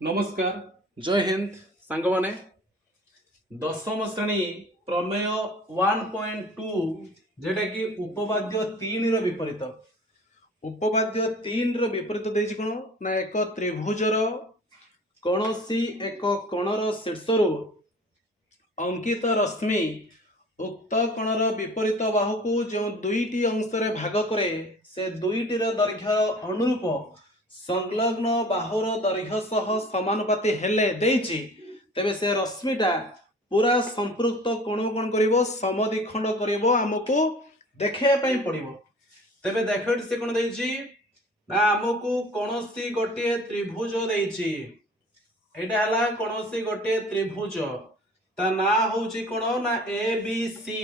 नमस्कार जय हिंद सांग माने दशम श्रेणी प्रमेय 1.2 जेटा कि उपवाद्य 3 रो विपरीत उपवाद्य 3 रो विपरीत देछि कोन ना एक त्रिभुजर कोनोसी एक कोणर शीर्षरु अंकित रश्मि उक्त कोणर विपरीत बाहुको जो दुईटी अंश रे भाग करे से दुईटी रो दैर्घ्य अनुरूप संलग्न बाहुर दैर्घ्य सह समानुपाती हेले देइछि तेबे से रश्मिटा पूरा संपृक्त कोण कोण करिवो समद्विखंड करिवो हमको देखिया पई पड़िवो। तेबे देखो से कोण देइछि ना हमको कोनोसी गोटे त्रिभुज देइछि एटा हला कोनोसी गोटे त्रिभुज ता ना होउछि कोण ना ए बी सी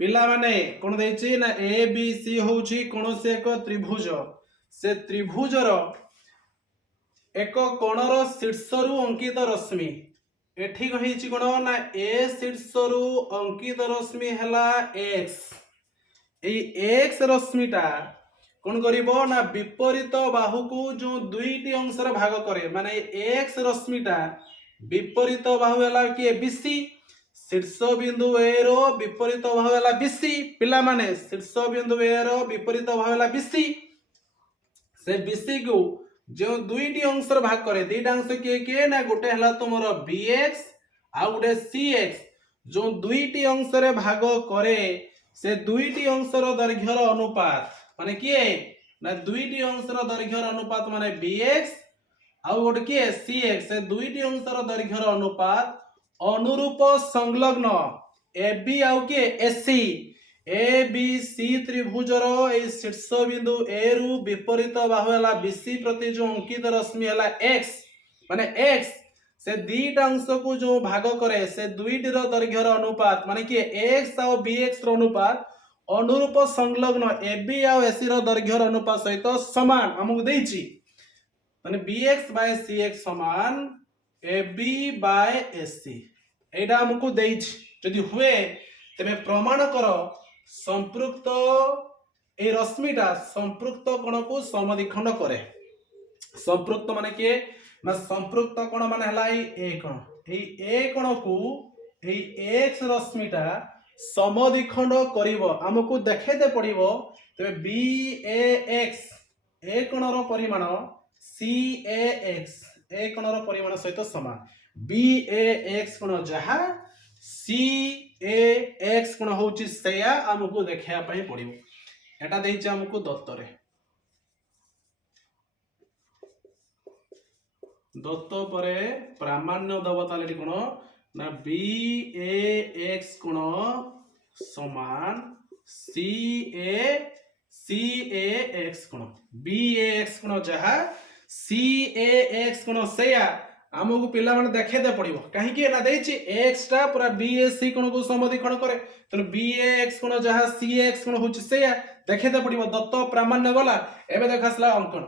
पिला माने कोण देइछि ना ए बी सी होउछि कोनोसी एक त्रिभुज से त्रिभुजर एक कोणर शीर्षरु अंकित रश्मि एठी कहिछि कोण ना ए शीर्षरु अंकित रश्मि हला एक्स एक्स रश्मिटा कोन करिवो ना विपरीत बाहुको जो दुईटी अंश रे भाग करे माने एक्स रश्मिटा विपरीत बाहु हला कि बीसी शीर्ष बिंदु ए रो विपरीत बाहु हला बीसी पिला माने शीर्ष बिंदु ए रो विपरीत बाहु हला बीसी से बीसी को जो दुईटी अंश रे भाग करे दुईटा अंश के ना गोटे हला तुमर bx आ गोटे cx जो दुईटी अंश रे भाग करे से दुईटी अंश रो दैर्घ्यर अनुपात माने किए ना दुईटी अंश रो दैर्घ्यर अनुपात माने bx आ गोटे किए cx से दुईटी अंश रो दैर्घ्यर अनुपात अनुरूप संलग्न ab आउ के ac ए बी सी त्रिभुजर ए शीर्ष बिंदु ए रु विपरीत बाहु हला बीसी प्रति जो अंकित रश्मि हला x माने x से दुईटा अंश को जो भाग करे से दुईटी रो दैर्घ्यर अनुपात माने कि x और bx रो अनुपात अनुरूप संलग्न ab और ac रो दैर्घ्यर अनुपात सहित समान हमहु देइछि माने bx बाय cx समान ab बाय ac एडा हमकु देइछि यदि हुए तबे प्रमाण करो संपृक्त ए रश्मिटा संपृक्त कोण को समद्विखंड करे संपृक्त माने के ना संपृक्त कोण माने हला ए कोण को ए एक्स रश्मिटा समद्विखंड करिवो हमकु देखेते पड़िवो तबे बी ए एक्स ए कोणर परिमाण सी ए एक्स ए कोणर परिमाण सहित समान बी ए एक्स कोण जहा सी ए एक्स कोण होउची सेया हमकु देखिया पई पड़िवो एटा देइछ हमकु दत्त रे दत्त परे प्रामाण्य दबतालेटी कोण ना बी ए एक्स कोण समान सी ए एक्स कोण बी ए एक्स कोण जहा सी ए एक्स कोण सेया हमको पिला माने देखे दे पड़िबो काहे कि ना देछि x टा पूरा bc कोण को समद्विखंड करे त bx कोण जहा cx कोण होछि सेया देखे दे पड़िबो दत्त प्रामाण्य गला एबे देखासला अंकन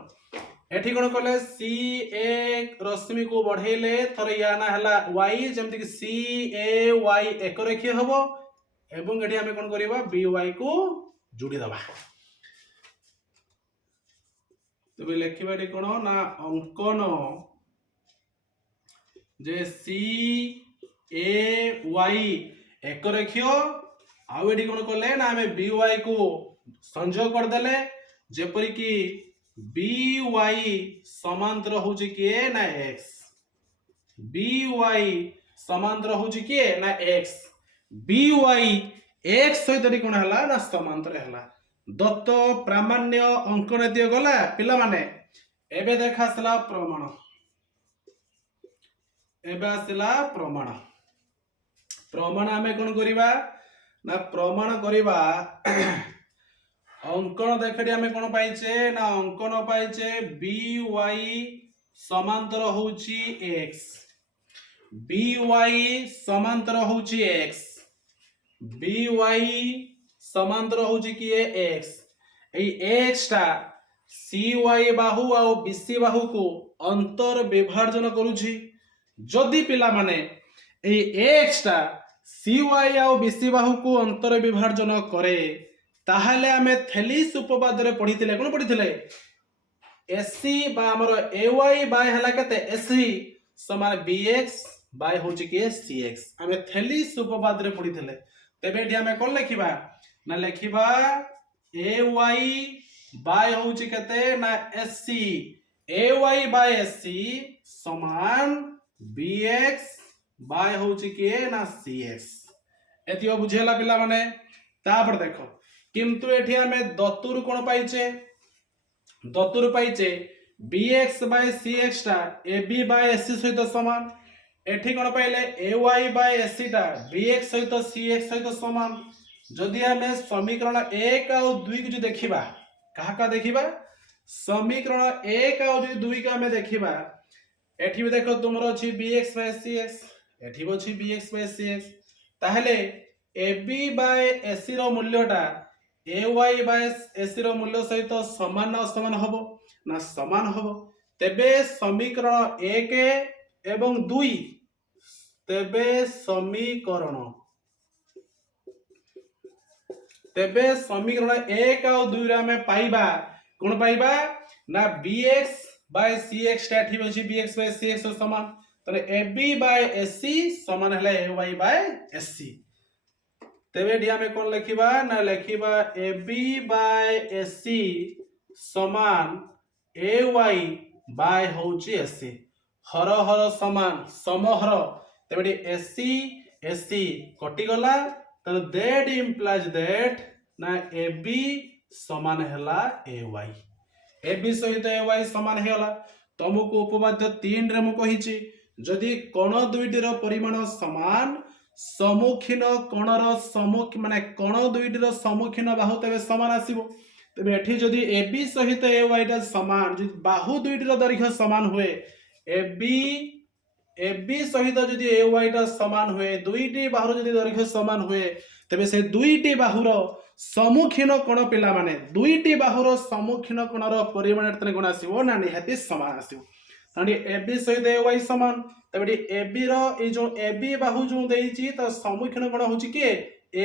एठी कोण कले ca रश्मि को बढ़ेले थरे या ना हला y जेमति कि ca y एक रेखीय हबो एवं एठी हमें कोण करिबा by को जोड़ी दबा तबे लेखिबाडी कोण ना अंकन जे सी ए वाई एक रेखीय आउ एडी कोन करले ना हमें बी वाई को संयोग कर देले जेपरि कि बी वाई समांतर होची के ना एक्स बी वाई समांतर होची के ना एक्स बी वाई एक्स सहित कोन हला ना समांतर हला दत्त प्रामाण्य अंकन दियो गला पिला माने एबे देखासला प्रमाण एबे आसिला प्रमाण प्रमाण हमें कोन करिबा ना प्रमाण करिबा अंकन देखडी हमें कोन पाइचे ना अंकन पाइचे बी वाई समांतर होउची x बी वाई समांतर होउची x बी वाई समांतर होउची कि x ए x टा सी वाई बाहु आ बीसी बाहु को अंतर विभाजन करूची जदि पिला माने ए एक्स टा सी वाई आ बीसी बाहु को अंतर विभाजन करे ताहले हमें थेलिस उपवाद रे पढ़िथिले कोन पढ़िथिले एसी बा हमर ay बाय हला केते एसी समान bx बाय होची के cx हमें थेलिस उपपाद रे पढी थले तेबे एठी हमें कोन लिखिबा ना लिखिबा ay बाय होची केते ना sc ay बाय sc समान bx बाय होची के ना cx एतियो बुझेला पिला माने तापर देखो किंतु एठी हमें दतुर कोन पाइचे दतुर पाइचे bx बाय cx टा ab बाय sc सहित समान एठी कोन पाइले ay बाय sc टा bx सहित cx सहित समान जदि हमें समीकरण 1 और 2 को जो देखिबा कहा का देखिबा समीकरण 1 और 2 का हमें देखिबा एठी भी देखो तुमरो अछि bx बाय cx एठी भी अछि bx बाय cx ताहले ab बाय sc रो मूल्यटा ay बाय sc रो मूल्य सहित समान ना असमान हबो ना समान हबो तेबे समीकरण 1 एवं 2 तेबे समीकरण 1 और 2 रे हमें पाइबा कोन पाइबा ना bx बाय cx टा एठी अछि bx बाय cx रो समान तने ab बाय sc समान हले ay बाय sc तेबे एठी हमें कोन लिखिबा ना लिखिबा ab बाय sc समान ay बाय होची sc हर हर समान समहर तेबे sc कटि गला तो that implies that ना ab समान हला ay ab सहित ay समान हेला तुमको उपपाद्य 3 रे मु कहिची जदि कोण दुईटीर परिमाण समान सम्मुखीन कोणर सम्मुख माने कोण दुईटीर सम्मुखीन बाहु तबे समान आसीबो तबे एठी जदि ab सहित ay टा समान जदि बाहु दुईटीर दैर्घ्य समान हुए ab सहित जदि ay टा समान हुए दुईटी बाहुर जदि दैर्घ्य समान हुए तबे से दुईटी बाहुर सम्मुखीन कोण पिला माने दुईटी बाहुर सम्मुखीन कोणर परिमाण तने कोण आसीबो ना निहाती समान आसीबो तांडी ab सहित ay समान तबे ab रो ए जो ab बाहु जो देइची त सम्मुखीन कोण होची के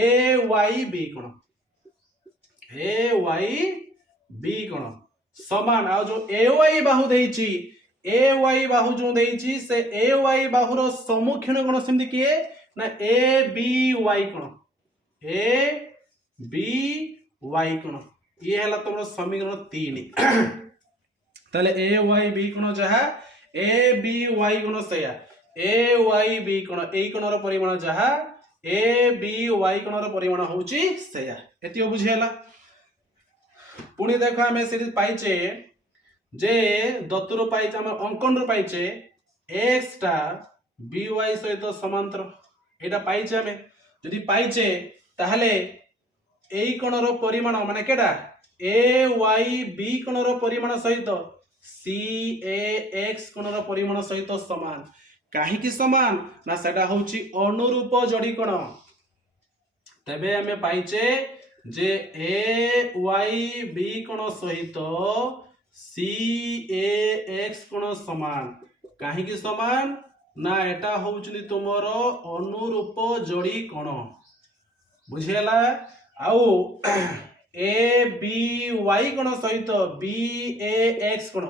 ayb कोण ayb कोण समान आ जो ay बाहु देइची ay बाहु जो देइची से ay बाहुर सम्मुखीन कोण सेमति के ना aby कोण aby कोण ये हला तमरो समीकरण 3 ताले ayb कोण जहा aby कोण सया ayb कोण ए कोणर परिमाण जहा aby कोणर परिमाण होची सया एतियो बुझियला पुणी देखो हमें सीरीज पाइचे जे दत्तर पाइचे हम अंकन रो पाइचे x टा by सहित समांतर एटा पाइचे हमें यदि पाइचे ताहले एई कोणर परिमाण माने केडा ayb कोणर परिमाण सहित cax कोणर परिमाण सहित समान काहे की समान ना सेटा होची अनुरूप जोड़ी कोण तबे हमें पाइचे जे ayb कोण सहित cax कोण समान काहे की समान ना एटा होउचनी तुमरो अनुरूप जोड़ी कोण बुझेला आउ aby कोण सहित bax कोण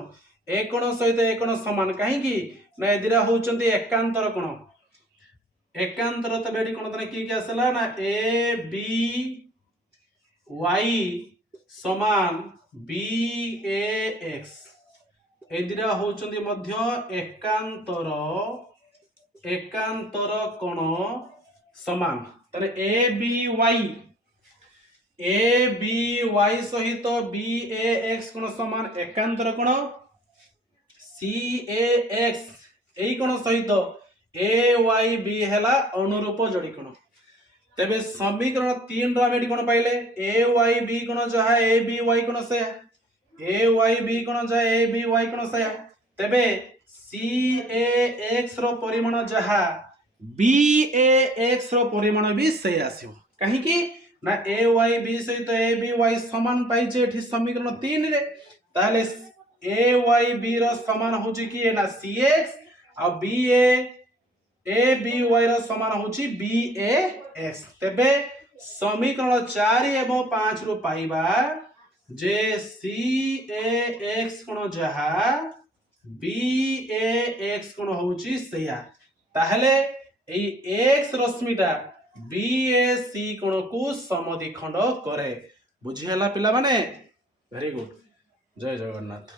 ए कोण सहित ए कोण समान काहे की ना एदिरा होउचंती एकांतर कोण एकांतर तबे एडी कोण तने की आसला ना aby समान bax एदिरा होउचंती मध्य एकांतर कोण समान तने aby सहित bax कोण समान एकांतर कोण cax एई कोण सहित ayb हेला अनुरूप जोड़ी कोण तेबे समीकरण 3 रो हम कोण पाइले ayb कोण जहा aby कोण से ayb कोण जहा aby कोण से तेबे cax रो परिमाण जहा bax रो परिमाण भी से आसीबो काहे की ना ayb सहित aby समान पाइचे एठी समीकरण 3 रे ताले ayb रो समान होची की ना cx आ aby रो समान होची bax तेबे समीकरण 4 एवं 5 रो पाइबा जे सी ए एक्स कोण जहा बी ए एक्स कोण होउची सेया ताहले एई एक्स रश्मिटा बी ए सी कोण को समद्विखंड करे बुझी हला पिला माने वेरी गुड जय जगन्नाथ।